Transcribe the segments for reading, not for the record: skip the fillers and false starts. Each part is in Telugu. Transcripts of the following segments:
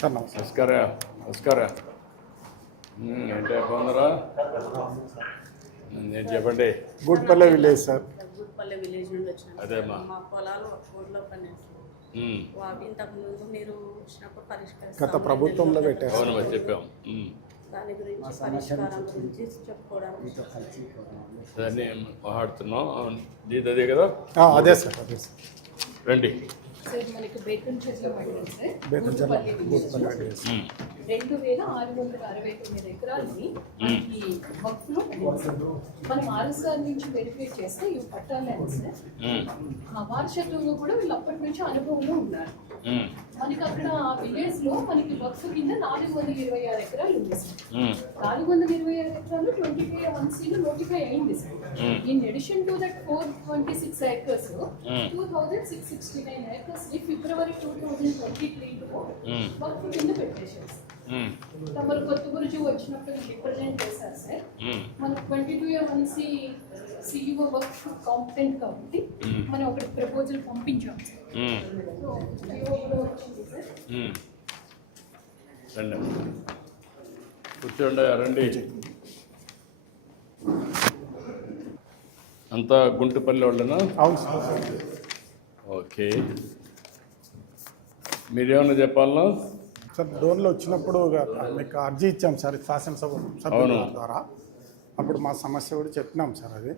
సార్ నమస్కార నమస్కార ఏంటి బాగున్నారా? నేను చెప్పండి. గూడ్పల్లె విలేజ్ సార్. గూడ్పల్లె విలేజ్ నుండి వచ్చినాం. అదేమ్మా. మా పొలాలు ఊర్లో పన్నెండు ఇంతకు ముందు మీరు వచ్చినప్పుడు పరిష్కరిస్తాం. గత ప్రభుత్వంలో పెట్టారు. అవును మరి చెప్పాం. దాని గురించి పరిష్కారం గురించి చెప్పుకోవడానికి దాన్ని మాట్లాడుతున్నాం. నీది అదే కదా? అదే సార్, అదే సార్. రండి. సార్ మనకి బేకన్ చెట్ల మండలం సార్, గూడ్పల్లె విలేజ్ 2669 ఎకరాలని మనకి వక్ఫ్లో మనం ఆర్ఎస్ఆర్ నుంచి వెరిఫై చేస్తే ఇవి పట్టాలని సార్. వారసత్వంగా కూడా వీళ్ళు అప్పటి నుంచి అనుభవంలో ఉన్నారు. మనకి అక్కడ ఆ విలేజ్ లో మనకి వక్ఫ్ కింద 426 ఎకరాలు ఉంది సార్. 426 ఎకరాలు 25 నోటిఫై అయింది sir. In addition to that 426 acres 2669 acres ని ఫిబ్రవరి 2023లో వక్ఫ్ కింద పెట్టేశారు సార్. తమరు కొత్త గురించి వచ్చినప్పుడు రిప్రజెంట్ చేశారు సార్. మనకు 22A1C CEO వర్క్ కాంపిటెంట్ కాబట్టి మనం ఒకటి ప్రపోజల్ పంపించాం సార్. రండి కూర్చోండి. రండి. అంతా గుంటుపల్లి వాళ్ళనా? అవును సార్. ఓకే, మీరేమన్నా చెప్పాలన్నా? సార్ డోన్లో వచ్చినప్పుడు మీకు అర్జీ ఇచ్చాం సార్ శాసనసభ సభ్యుల ద్వారా. అప్పుడు మా సమస్య కూడా చెప్పినాం సార్. అది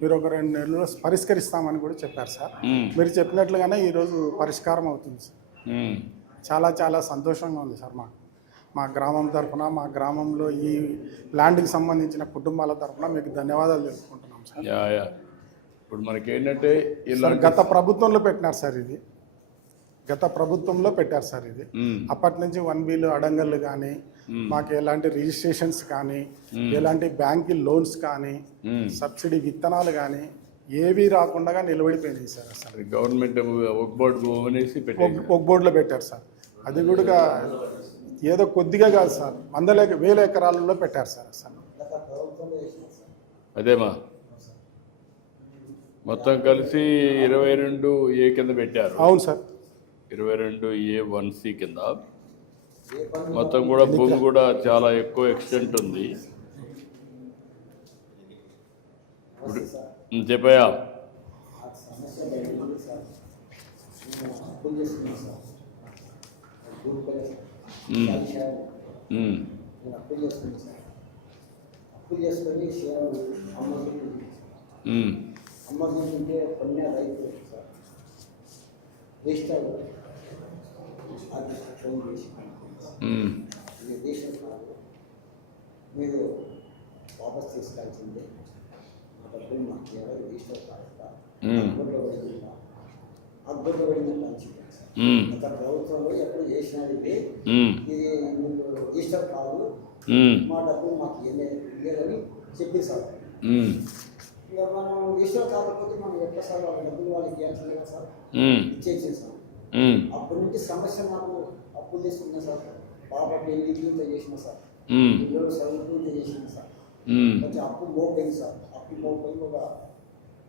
మీరు ఒక 2 నెలల్లో పరిష్కరిస్తామని కూడా చెప్పారు సార్. మీరు చెప్పినట్లుగానే ఈరోజు పరిష్కారం అవుతుంది సార్. చాలా చాలా సంతోషంగా ఉంది సార్. మా గ్రామం తరఫున, మా గ్రామంలో ఈ ల్యాండ్కి సంబంధించిన కుటుంబాల తరఫున మీకు ధన్యవాదాలు తెలుపుకుంటున్నాం సార్. ఇప్పుడు మనకేంటంటే గత ప్రభుత్వంలో పెట్టినారు సార్. ఇది గత ప్రభుత్వంలో పెట్టారు సార్. ఇది అప్పటి నుంచి 1Bలు అడంగళ్ళు కానీ, మాకు ఎలాంటి రిజిస్ట్రేషన్స్ కానీ, ఎలాంటి బ్యాంక్ లోన్స్ కానీ, సబ్సిడీ విత్తనాలు కానీ ఏవి రాకుండా నిలబడిపోయింది సార్. అసలు గవర్నమెంట్ ఒక బోర్డులో పెట్టారు సార్. అది కూడా ఏదో కొద్దిగా కాదు సార్, 100,000 ఎకరాలలో పెట్టారు సార్. అసలు అదేమా మొత్తం కలిసి 22A కింద పెట్టారు. అవును సార్, 22A1C కింద మొత్తం కూడా భూమి కూడా చాలా ఎక్కువ ఎక్స్టెంట్ ఉంది. చెప్పయా? అమ్మకుంటే కొన్ని రైతు సార్ వేస్తారు. అది ఫోన్ చేసి ఇది దేశం కాదు, మీరు వాపస్ తీసుకోవాల్సిందే, మా డబ్బులు మాకు ఎవరు రిజిస్టర్ కాదు. అక్బర్లో పడిందా? అక్బర్లో పడిందని పంచుకోండి సార్. గత ప్రభుత్వంలో ఎప్పుడు చేసినది ఇది మీకు రిజిస్టర్ కాదు, మా డబ్బులు మాకు ఇవ్వలేదని చెప్పి సార్. ఇక మనం రిజిస్టర్ కాకపోతే మనం ఎట్లా సార్ వాళ్ళ డబ్బులు వాళ్ళకి ఇవ్వాల్సిందే కదా సార్, ఇచ్చేసాం. అప్పటి నుంచి సమస్య నాకు అప్పులు తీసుకున్నా సార్. పాప పెళ్లి ఇంత చేసిన సార్, పిల్లలు చదువుకు ఇంత చేసిన సార్. కొంచెం అప్పు మోపోయింది సార్. అప్పు మోపోయి ఒక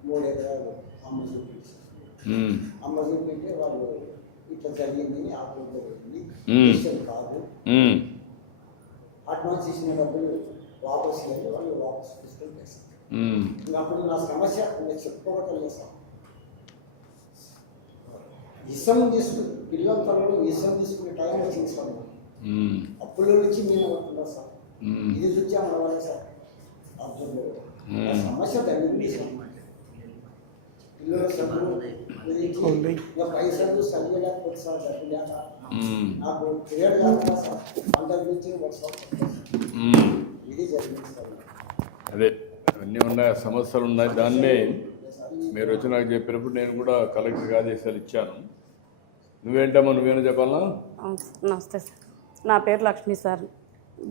3 ఎకరాలు అమ్మ చూపించి వాళ్ళు ఇట్లా జరిగిందని ఆ ఊళ్ళో పెట్టింది. రిజిస్టర్ కాదు, అడ్వాన్స్ ఇచ్చిన డబ్బులు వాపస్ లేదు, వాళ్ళు వాపస్ తీసుకొని చేస్తారు. అప్పుడు నా సమస్య చెప్పుకోవట్లేదు సార్. ఇసం తీసుకుని పిల్లల తలలో ఇసం తీసుకునే టైం వచ్చింది సార్. అప్పుల నుంచి మేము అవుతుందా సార్, ఇది చూసి అమ్మవాలి సార్. అర్థంలో సమస్య తగ్గింది సార్. పిల్లల చదువు ఇంకా పైసలు చదివేలేకపోతే సార్, డబ్బు లేక నాకు క్రియేట్ కాకుండా సార్. పంట గురించి ఇది జరిగింది సార్. అదే అన్నీ ఉన్నాయి, సమస్యలు ఉన్నాయి. దాన్నే మీరు వచ్చి నాకు చెప్పినప్పుడు నేను కూడా కలెక్టర్కి ఆదేశాలు ఇచ్చాను. నువ్వేంటమ్మా, నువ్వేనా చెప్పాలా? నమస్తే సార్, నా పేరు లక్ష్మి సార్.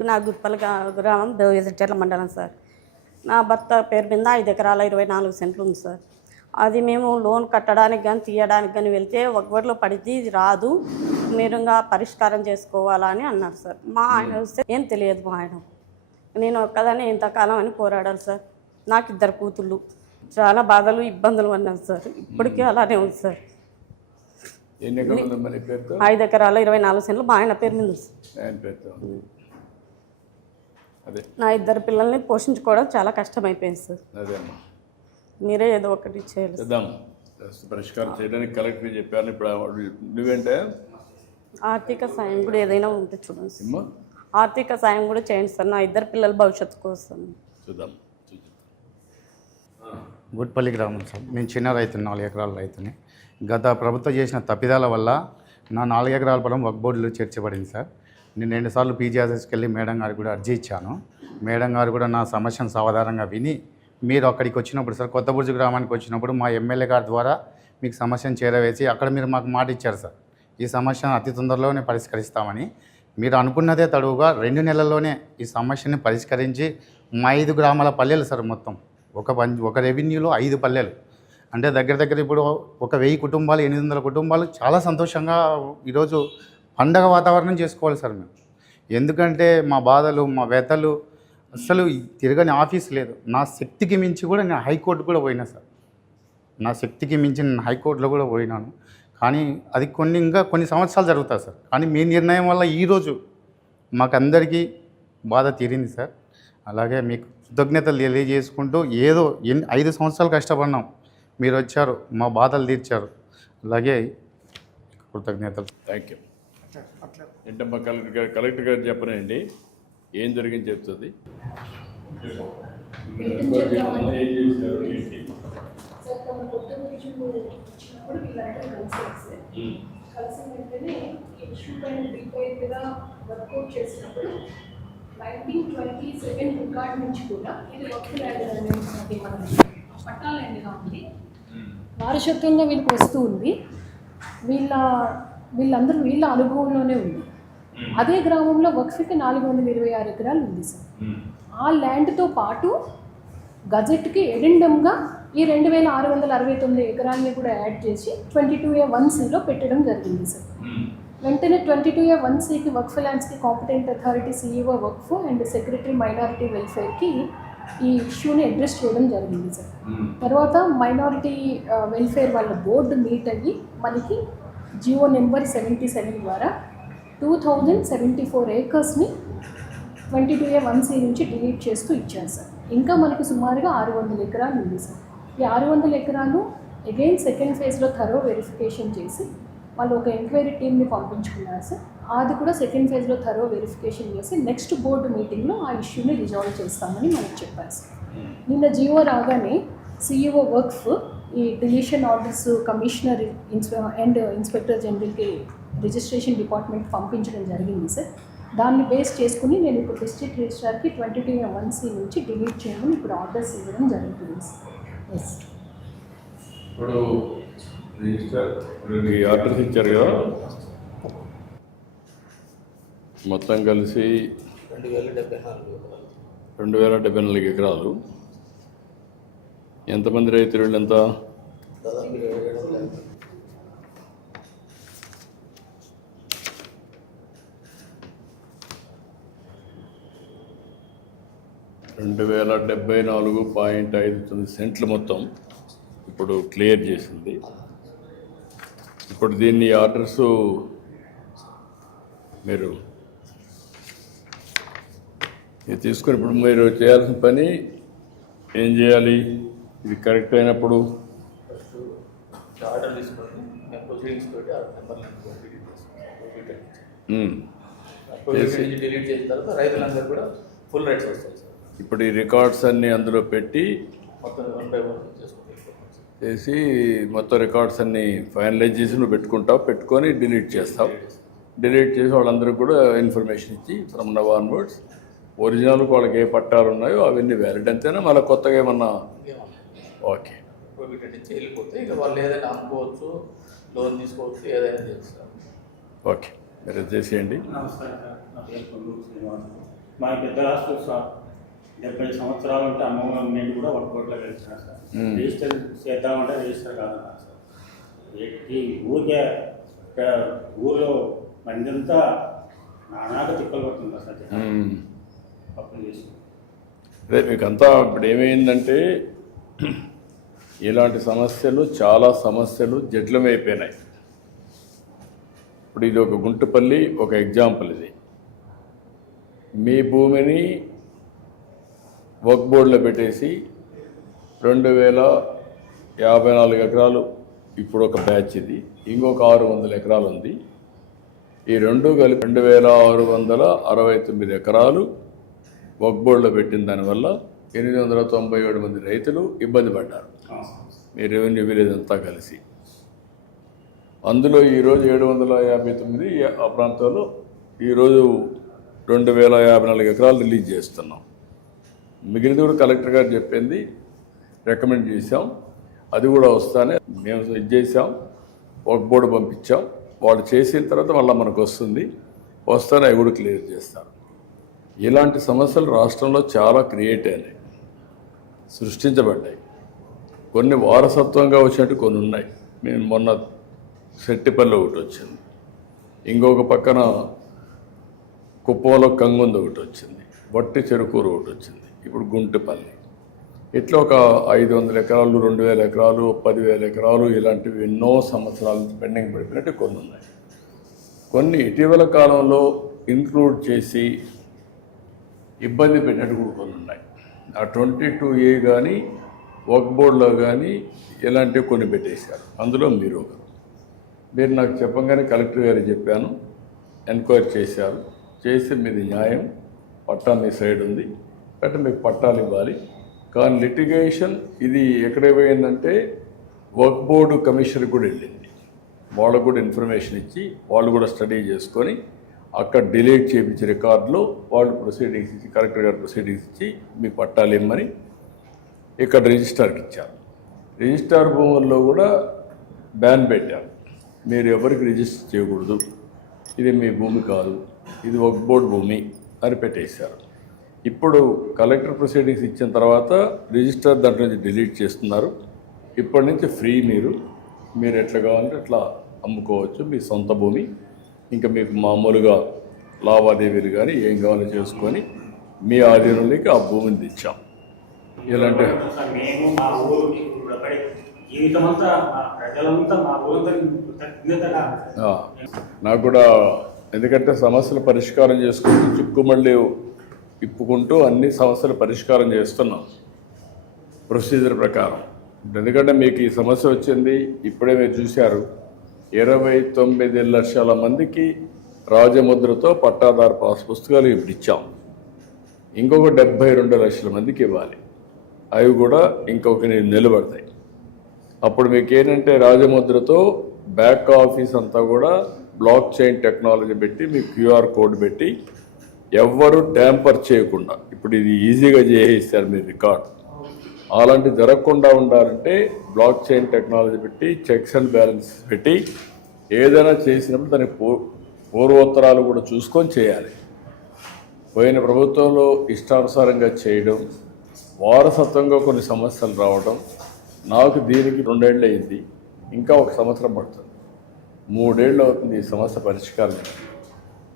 నా గుప్పల గ్రామం దేవచెట్ల మండలం సార్. నా భర్త పేరు మీద 5 ఎకరాల 24 సెంట్లు ఉంది సార్. అది మేము లోన్ కట్టడానికి కానీ తీయడానికి కానీ వెళ్తే ఒకవరిలో పడితే ఇది రాదు, మీరుగా పరిష్కారం చేసుకోవాలని అన్నారు సార్. మా ఆయన వస్తే ఏం తెలియదు. మా ఆయన నేను ఒక్కదాన్ని ఎంతకాలం అని పోరాడాలి సార్. నాకు 2 కూతుళ్ళు. చాలా బాధలు ఇబ్బందులు అన్నాను సార్. ఇప్పటికీ అలానే ఉంది సార్. ఎన్ని ఎకరాలు ఉంది మరి పేరుతో? 5 ఎకరాల 24 సెంట్లు మా ఆయన పేరు మీద ఉంది సార్. ఆయన పేరుతో అదే నా 2 పిల్లల్ని పోషించుకోవడం చాలా కష్టమైపోయింది సార్. అదే అమ్మా, మీరే ఏదో ఒకటి చేయాలి సార్. చేద్దాం. పరిష్కారం చేయడానికి కలెక్టర్ చెప్పాను. ఇప్పుడు నువ్వేంటే ఆర్థిక సాయం కూడా ఏదైనా ఉంటే చూడండి సార్. అమ్మా ఆర్థిక సాయం కూడా చేయండి సార్, నా 2 పిల్లల భవిష్యత్తు కోసం. చూద్దాం. గుట్పల్లి గ్రామం సార్. నేను చిన్న రైతుని, 4 ఎకరాల రైతుని. గత ప్రభుత్వం చేసిన తప్పిదాల వల్ల నా 4 ఎకరాల పొలం వక్ఫ్ బోర్డులో చేర్చబడింది సార్. నేను 2 సార్లు పీజీఆర్ఎస్కి వెళ్ళి మేడం గారికి కూడా అర్జీ ఇచ్చాను. మేడం గారు కూడా నా సమస్యను సావధానంగా విని, మీరు అక్కడికి వచ్చినప్పుడు సార్, కొత్తబుర్జు గ్రామానికి వచ్చినప్పుడు మా ఎమ్మెల్యే గారి ద్వారా మీకు సమస్యను చేరవేసి అక్కడ మీరు మాకు మాట ఇచ్చారు సార్, ఈ సమస్యను అతి తొందరలోనే పరిష్కరిస్తామని. మీరు అనుకున్నదే తడువుగా 2 నెలల్లోనే ఈ సమస్యని పరిష్కరించి మా 5 గ్రామాల పల్లెలు సార్, మొత్తం ఒక రెవెన్యూలో 5 పల్లెలు అంటే దగ్గర ఇప్పుడు ఒక 1000 కుటుంబాలు, 800 కుటుంబాలు చాలా సంతోషంగా ఈరోజు పండగ వాతావరణం చేసుకోవాలి సార్ మేము. ఎందుకంటే మా బాధలు, మా వ్యతలు అసలు తిరగని ఆఫీస్ లేదు. నా శక్తికి మించి కూడా నేను హైకోర్టు కూడా పోయినా సార్, నా శక్తికి మించి నేను హైకోర్టులో కూడా పోయినాను. కానీ అది ఇంకా కొన్ని సంవత్సరాలు జరుగుతుంది సార్. కానీ మీ నిర్ణయం వల్ల ఈరోజు మాకందరికీ బాధ తీరింది సార్. అలాగే మీకు కృతజ్ఞతలు తెలియజేసుకుంటూ, ఏదో 5 సంవత్సరాలు కష్టపడినాం, మీరు వచ్చారు, మా బాధలు తీర్చారు. అలాగే కృతజ్ఞతలు. Thank you. ఏంటమ్మా కలెక్టర్ గారు చెప్పనండి ఏం జరిగింది చెప్తుంది. సార్ తమ కొత్త విషయం వచ్చినప్పుడు వీళ్ళందరూ కలిసారు సార్. కలిసిన వెంటనే ఈ ఇష్యూ పైన డీటెయిల్ మీద వర్కౌట్ చేసినప్పుడు 1927 రికార్డ్ నుంచి కూడా ఇది వక్ఫ్ ల్యాండ్ అనేది మన పట్టా ల్యాండ్గా ఉంది, వారసత్వంగా వీళ్ళకి వస్తూ ఉంది. వీళ్ళందరూ వీళ్ళ అనుభవంలోనే ఉంది. అదే గ్రామంలో వక్ఫ్కి 426 ఎకరాలు ఉంది సార్. ఆ ల్యాండ్తో పాటు గజెట్కి ఎడెండమ్గా ఈ 2669 ఎకరాలని కూడా యాడ్ చేసి 22A1Cలో పెట్టడం జరిగింది సార్. వెంటనే 22A1Cకి వక్ఫ్ ల్యాండ్స్కి కాంపిటెంట్ అథారిటీ CEO వక్ఫ్ అండ్ సెక్రటరీ మైనారిటీ వెల్ఫేర్కి ఈ ఇష్యూని అడ్రస్ చేయడం జరిగింది సార్. తర్వాత మైనారిటీ వెల్ఫేర్ వాళ్ళ బోర్డు మీట్ అయ్యి మనకి జియో నెంబర్ 77 ద్వారా 2074 ఏకర్స్ని 22A1C నుంచి డిలీట్ చేస్తూ ఇచ్చారు సార్. ఇంకా మనకి సుమారుగా 600 ఎకరాలు ఉంది సార్. ఈ 600 ఎకరాలు అగైన్ సెకండ్ ఫేజ్లో థరో వెరిఫికేషన్ చేసి వాళ్ళు ఒక ఎంక్వైరీ టీమ్ని పంపించుకున్నారు సార్. అది కూడా సెకండ్ ఫేజ్లో థరో వెరిఫికేషన్ చేసి నెక్స్ట్ బోర్డు మీటింగ్లో ఆ ఇష్యూని రిజాల్వ్ చేస్తామని మనకు చెప్పారు సార్. నిన్న జియో రాగానే CEO వక్ఫ్ ఈ deletion orders commissioner and inspector జనరల్కి రిజిస్ట్రేషన్ డిపార్ట్మెంట్ పంపించడం జరిగింది సార్. దాన్ని బేస్ చేసుకుని నేను ఇప్పుడు డిస్ట్రిక్ట్ రిజిస్ట్రార్కి 22A1C నుంచి డిలీట్ చేయమని ఇప్పుడు ఆర్డర్స్ ఇవ్వడం జరుగుతుంది సార్. ఎస్ ఇప్పుడు రిజిస్టర్ ఆర్డర్స్ ఇచ్చారు కదా, మొత్తం కలిసి 2074 ఎకరాలు. ఎంతమంది రైతులు ఎంత? దాదాపు 27 2,074.59 సెంట్లు మొత్తం ఇప్పుడు క్లియర్ చేసింది. ఇప్పుడు దీన్ని ఆర్డర్స్ మీరు తీసుకుని ఇప్పుడు మీరు చేయాల్సిన పని ఏం చేయాలి? ఇది కరెక్ట్ అయినప్పుడు ఆర్డర్ తీసుకొని మేము ప్రొసీడింగ్స్ తోటి ఆ నెంబర్లను డిలీట్ చేసిన తర్వాత రైతులందరూ కూడా ఫుల్ రైట్స్ వస్తాయి సార్. ఇప్పుడు ఈ రికార్డ్స్ అన్నీ అందులో పెట్టి మొత్తం 1 by 1 చేసి మొత్తం రికార్డ్స్ అన్నీ ఫైనలైజ్ చేసి నువ్వు పెట్టుకుంటావు, పెట్టుకొని డిలీట్ చేస్తావు. డిలీట్ చేసి వాళ్ళందరికీ కూడా ఇన్ఫర్మేషన్ ఇచ్చి ఫ్రమ్ నవ్ ఆన్వర్డ్స్ ఒరిజినల్ వాళ్ళకి ఏ పట్టాలు ఉన్నాయో అవన్నీ వ్యాలిడ్ అంతేనా, మళ్ళీ కొత్తగా ఏమన్నా? ఓకే, ప్రొహిబిటెడ్ ఇచ్చి వెళ్ళిపోతే ఇక వాళ్ళు ఏదైనా అమ్ముకోవచ్చు, లోన్ తీసుకోవచ్చు, ఏదైనా చేస్తారు. ఓకే, మీరు చేసేయండి. నమస్కారం సార్, నా పేరు కొల్లూరు శ్రీనివాస్. మా పెద్ద రాష్ట్ర సార్ 70 సంవత్సరాలు ఉంటే అమ్మమ్మ నేను కూడా ఒక కోట్లో వెళ్తున్నా సార్. రిజిస్టర్ చేద్దామంటే రిజిస్టర్ కాదన్నారు సార్. ఈ ఊరికే ఊర్లో మందంతా నానాక తిప్పలు పడుతుందా సార్ అప్పులు చేసి. అదే మీకంతా ఇప్పుడు ఏమైందంటే ఇలాంటి సమస్యలు చాలా సమస్యలు జటిలమైపోయినాయి. ఇప్పుడు ఇది ఒక గుంటుపల్లి ఒక ఎగ్జాంపుల్. ఇది మీ భూమిని వక్ బోర్డులో పెట్టేసి 2054 ఎకరాలు ఇప్పుడు ఒక బ్యాచ్, ఇది ఇంకొక 600 ఎకరాలు ఉంది. ఈ రెండు కలిపి 2669 ఎకరాలు వక్ బోర్డులో పెట్టిన దానివల్ల 897 మంది రైతులు ఇబ్బంది పడ్డారు, మీ రెవెన్యూ విలేజ్ అంతా కలిసి. అందులో ఈరోజు 759 ఆ ప్రాంతంలో ఈరోజు 2054 ఎకరాలు రిలీజ్ చేస్తున్నాం. మిగిలినది కూడా కలెక్టర్ గారు చెప్పింది రికమెండ్ చేశాం, అది కూడా వస్తానే మేము ఇది చేసాం, వక్ బోర్డు పంపించాం. వాళ్ళు చేసిన తర్వాత మళ్ళీ మనకు వస్తానే అవి కూడా క్లియర్ చేస్తారు. ఇలాంటి సమస్యలు రాష్ట్రంలో చాలా క్రియేట్ అయినాయి, సృష్టించబడ్డాయి. కొన్ని వారసత్వంగా వచ్చినట్టు కొన్ని ఉన్నాయి. మేము మొన్న సెట్టిపల్లి ఒకటి వచ్చింది, ఇంకొక పక్కన కుప్పంలో కంగుంది ఒకటి వచ్చింది, వట్టి చెరుకూరు ఒకటి వచ్చింది, ఇప్పుడు గుంటుపల్లి. ఇట్లా ఒక 500 ఎకరాలు, 2000 ఎకరాలు, 10,000 ఎకరాలు ఇలాంటివి ఎన్నో సంవత్సరాల నుంచి పెండింగ్ పడిపోయినట్టు కొన్ని ఉన్నాయి. కొన్ని ఇటీవల కాలంలో ఇంక్లూడ్ చేసి ఇబ్బంది పెట్టినట్టు కూడా కొన్ని ఉన్నాయి. ఆ 22A కానీ వక్ బోర్డులో కానీ ఇలాంటివి కొన్ని పెట్టేశారు. అందులో మీరు నాకు చెప్పంగానే కలెక్టర్ గారికి చెప్పాను, ఎంక్వైరీ చేశారు. చేసి మీది న్యాయం, పట్టా మీ సైడ్ ఉంది కాబట్టి మీకు పట్టాలు ఇవ్వాలి. కానీ లిటిగేషన్ ఇది ఎక్కడ పోయిందంటే వర్క్ బోర్డు కమిషన్ కూడా వెళ్ళింది. వాళ్ళకు కూడా ఇన్ఫర్మేషన్ ఇచ్చి వాళ్ళు కూడా స్టడీ చేసుకొని అక్కడ డిలీట్ చేయించి రికార్డులో వాళ్ళు ప్రొసీడింగ్స్ ఇచ్చి, కలెక్టర్ గారు ప్రొసీడింగ్స్ ఇచ్చి మీ పట్టాలు ఇమ్మని ఇక్కడ రిజిస్టార్కి ఇచ్చారు. రిజిస్టార్ భూముల్లో కూడా బ్యాన్ పెట్టారు, మీరు ఎవరికి రిజిస్టర్ చేయకూడదు, ఇది మీ భూమి కాదు, ఇది వర్క్ బోర్డు భూమి అని పెట్టేశారు. ఇప్పుడు కలెక్టర్ ప్రొసీడింగ్స్ ఇచ్చిన తర్వాత రిజిస్టర్ దాంట్లో నుంచి డిలీట్ చేస్తున్నారు. ఇప్పటి నుంచి ఫ్రీ, మీరు ఎట్లా కావాలంటే అట్లా అమ్ముకోవచ్చు మీ సొంత భూమి. ఇంకా మీకు మామూలుగా లావాదేవీలు కానీ ఏం కావాలో చేసుకొని మీ ఆధీనంలోకి ఆ భూమిని తెచ్చాం. ఇలాంటి మేము మా ఊరికి జీవితం అంతా మా ప్రజలంతా మా ఊరు నాకు కూడా, ఎందుకంటే సమస్యలు పరిష్కారం చేసుకుంటూ చిక్కుమళ్ళీ ఇప్పుకుంటూ అన్ని సమస్యలు పరిష్కారం చేస్తున్నాం ప్రొసీజర్ ప్రకారం. ఎందుకంటే మీకు ఈ సమస్య వచ్చింది, ఇప్పుడే మీరు చూశారు, 29 లక్షల మందికి రాజముద్రతో పట్టాదారు పాస్ పుస్తకాలు ఇప్పుడు ఇచ్చాం. ఇంకొక 72 లక్షల మందికి ఇవ్వాలి, అవి కూడా ఇంకొక నిలబడతాయి. అప్పుడు మీకు ఏంటంటే రాజముద్రతో బ్యాక్ ఆఫీస్ అంతా కూడా బ్లాక్ చైన్ టెక్నాలజీ పెట్టి మీకు QR కోడ్ పెట్టి ఎవ్వరూ ట్యాంపర్ చేయకుండా, ఇప్పుడు ఇది ఈజీగా చేసేస్తారు మీరు రికార్డ్. అలాంటి జరగకుండా ఉండాలంటే బ్లాక్ చైన్ టెక్నాలజీ పెట్టి చెక్స్ అండ్ బ్యాలెన్సెస్ పెట్టి ఏదైనా చేసినప్పుడు దాని పూర్వోత్తరాలు కూడా చూసుకొని చేయాలి. పోయిన ప్రభుత్వంలో ఇష్టానుసారంగా చేయడం, వారసత్వంగా కొన్ని సమస్యలు రావడం, నాకు దీనికి 2 ఏళ్ళు అయింది, ఇంకా 1 సంవత్సరం పడుతుంది, 3 ఏళ్ళు అవుతుంది ఈ సమస్య పరిష్కారం.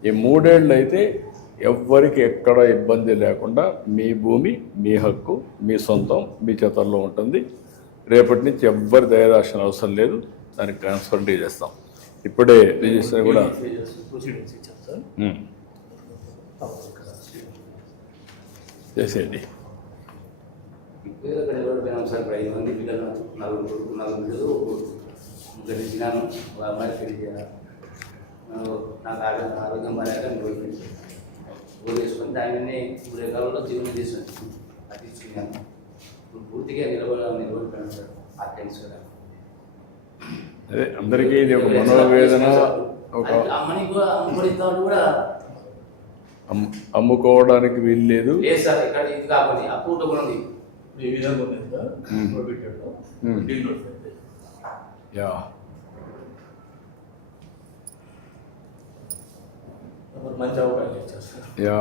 ఈ 3 ఏళ్ళు అయితే ఎవ్వరికి ఎక్కడ ఇబ్బంది లేకుండా మీ భూమి, మీ హక్కు, మీ సొంతం, మీ చేతల్లో ఉంటుంది. రేపటి నుంచి ఎవ్వరి దయదాల్సిన అవసరం లేదు, దానికి ట్రాన్స్ఫర్ చేస్తాం. ఇప్పుడే రిజిస్టర్ కూడా చేసేయండి. సార్ ఇప్పుడు 5 మంది పిల్లలు, 4 బిడ్డలు, 3 ఇచ్చినాను. అమ్మాయి పెళ్లి చేయాలి, నాకు ఆరోగ్యం బాగా ఊరు వేసుకొని దానిని 3 ఎకరాల్లో జీవనం చేసాను. అది ఇచ్చినాను, ఇప్పుడు పూర్తిగా నిలబడిపోయాను సార్. ఆ తెలుసు కదా, అదే అందరికీ ఇది ఒక మనోవేదన. ఒక అమ్మని కూడా అమ్ముడిస్తాను కూడా అమ్ముకోవడానికి వీలు లేదు సార్. ఇక్కడ ఇది కాకపోతే అప్పు కూడా ఉంది. ఈ విధంగా ఉంది సార్, పెట్టాడు డీల్ నోట్. యా మంచి అవకాశం ఇచ్చారు సార్. యా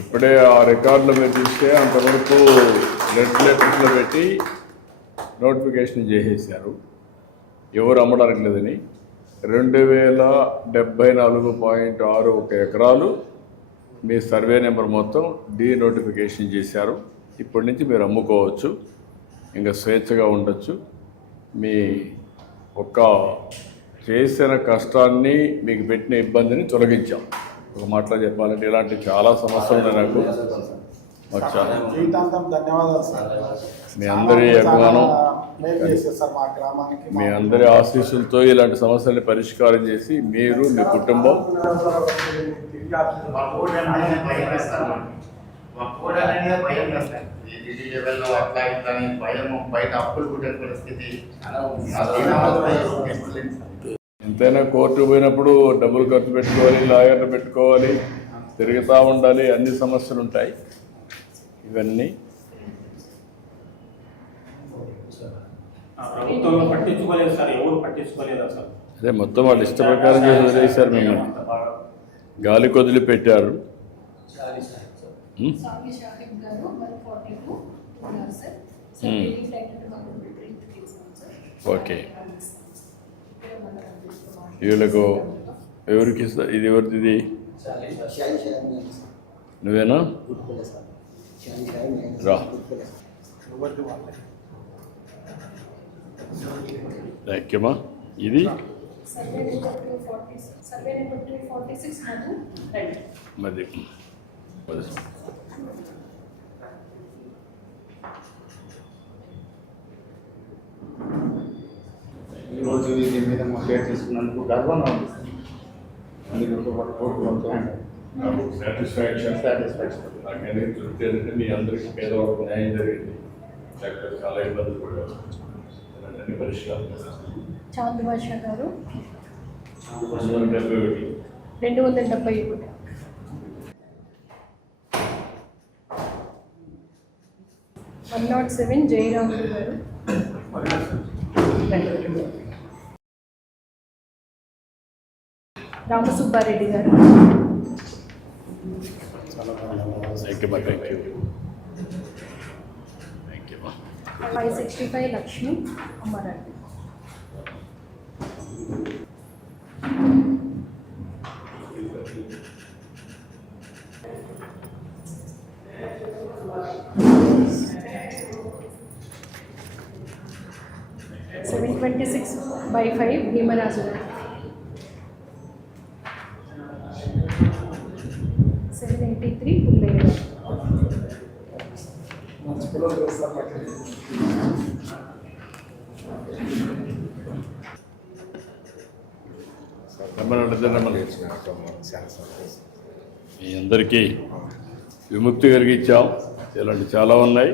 ఇప్పుడే ఆ రికార్డులో మీరు చూస్తే అంతవరకు రెడ్ లెటర్స్లో పెట్టి నోటిఫికేషన్ చేసేసారు ఎవరు అమ్మడానికి లేదని. 2074.61 ఎకరాలు మీ సర్వే నెంబర్ మొత్తం నోటిఫికేషన్ చేశారు. ఇప్పటి నుంచి మీరు అమ్ముకోవచ్చు, ఇంకా స్వేచ్ఛగా ఉండొచ్చు. మీ ఒక్క చేసిన కష్టాన్ని మీకు పెట్టిన ఇబ్బందిని తొలగించాం. ఒక మాటలో చెప్పాలంటే ఇలాంటి చాలా సమస్యలు ఉన్నాయి నాకు. మాకు చాలా జీవితాంతం ధన్యవాదాలు సార్. మీ అందరి అభిమానం, మేలు చేశారు సార్ మా గ్రామానికి. మీ అందరి ఆశీస్సులతో ఇలాంటి సమస్యల్ని పరిష్కారం చేసి మీరు మీ కుటుంబం బయట అప్పులు పుట్టే పరిస్థితి ఎంతైనా కోర్టు పోయినప్పుడు డబ్బులు ఖర్చు పెట్టుకోవాలి, లాయర్లు పెట్టుకోవాలి, తిరుగుతూ ఉండాలి, అన్ని సమస్యలు ఉంటాయి. ఇవన్నీ ప్రభుత్వంలో పట్టించుకోలేదు సార్, ఎవరు పట్టించుకోలేదు అసలు. అదే మొత్తం వాళ్ళు ఇష్ట ప్రకారం చేసి వదిలేశారు, మిమ్మల్ని గాలి కొదిలి పెట్టారు. సామి షాహిద్ గారు 142 ఉన్నారు సార్. సార్ రిలీజ్ అయినట్టు మాకు ప్రింట్ తీసాం సార్. ఓకే, వీళ్ళకు ఎవరికి ఇస్తా? ఇది ఎవరిది? ఇది నువ్వేనా? రా, థ్యాంక్ యూ. ఇది సర్వే నెంబర్ 246 మాకు రైట్. మరి ఈరోజు దీని మీద మా పేరు తీసుకున్నందుకు గర్వంగా ఉంది సార్. మీ అందరికీ పేదవాళ్ళకు న్యాయం జరిగింది. చాలా ఇబ్బందులు పడ్డారు, అన్ని పరిష్కారం. చాంద్ భాష గారు 271. 271. 107 జయరాములు గారు. రామసుబ్బారెడ్డి గారు. Thank you. Thank you. Thank you. 565 Lakshmi Ammareddy. $726/5 Bhimaraju గారు. 783 పుల్లయ్య గారు. మీ అందరికీ విముక్తి కలిగించాం. ఇలాంటి చాలా ఉన్నాయి.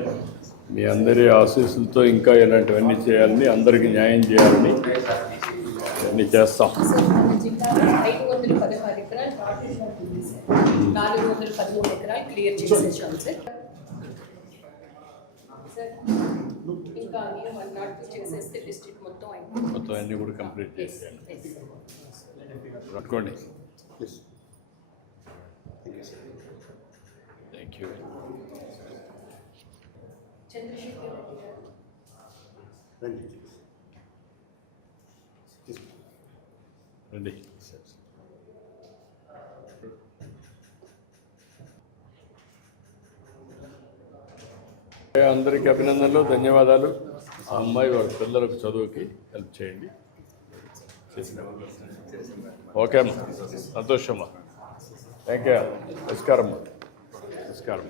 మీ అందరి ఆశీస్సులతో ఇంకా ఇలాంటివన్నీ చేయాలని, అందరికీ న్యాయం చేయాలని అన్నీ చేస్తాం. మన జిల్లాలో 516 ఎకరాలు పార్టీషన్లు ఉంది సార్. 413 ఎకరాలు క్లియర్ చేసేసాం సార్. ఇంకా నేను 102 చేసేస్తే డిస్ట్రిక్ట్ మొత్తం అయిపోయింది. మొత్తం అన్నీ కూడా కంప్లీట్ చేసేయండి. పట్టుకోండి. Thank you. చంద్రశేఖర్ రెడ్డి గారు. రండి. అందరికీ అభినందనలు, ధన్యవాదాలు. ఆ అమ్మాయి వాళ్ళ పిల్లలకు చదువుకి హెల్ప్ చేయండి. ఓకే అమ్మా, సంతోషమ్మా. Thank you. నమస్కారం. నమస్కారం.